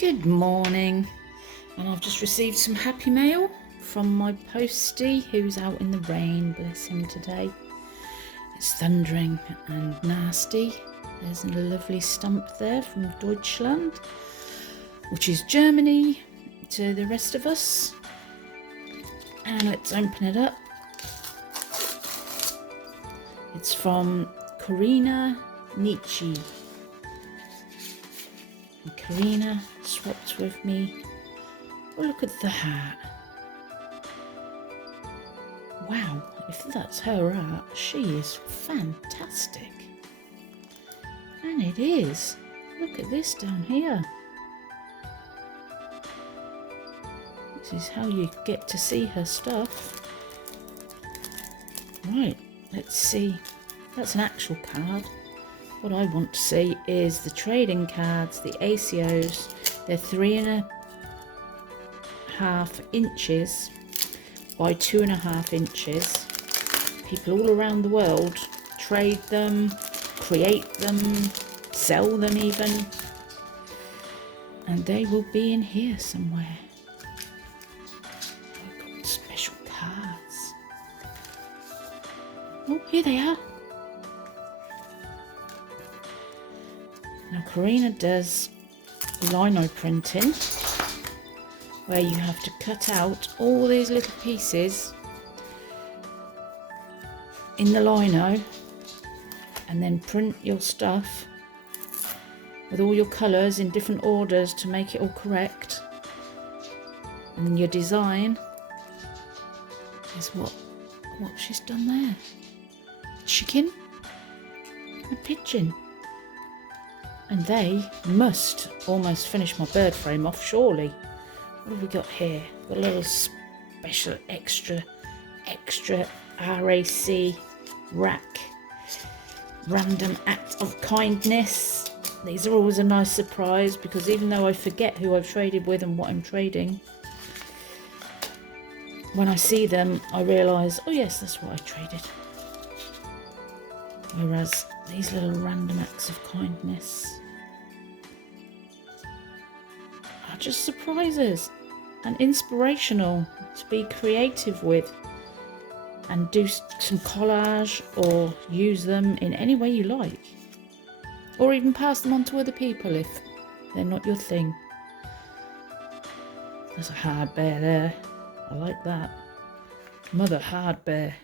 Good morning, and I've just received some happy mail from my postie who's out in the rain, bless him today. It's thundering and nasty. There's a lovely stump there from Deutschland, which is Germany to the rest of us. And let's open it up. It's from Karina Nietzsche. And Karina swapped with me. Oh, look at the hat. Wow, if that's her art, she is fantastic. And it is. Look at this down here. This is how you get to see her stuff. Right, let's see. That's an actual card. What I want to see is the trading cards, the ACEOs. They're 3.5 inches by 2.5 inches. People all around the world trade them, create them, sell them even. And they will be in here somewhere. I've got special cards. Oh, here they are. Now Karina does lino printing, where you have to cut out all these little pieces in the lino and then print your stuff with all your colours in different orders to make it all correct. And then your design is what she's done there. A chicken and a pigeon. And they must almost finish my bird frame off, surely. What have we got here? Got a little special extra RAC rack. Random act of kindness. These are always a nice surprise because even though I forget who I've traded with and what I'm trading, when I see them, I realise, oh yes, that's what I traded. Whereas these little random acts of kindness are just surprises and inspirational to be creative with and do some collage or use them in any way you like, or even pass them on to other people if they're not your thing. There's a hard bear there. I like that. Mother hard bear.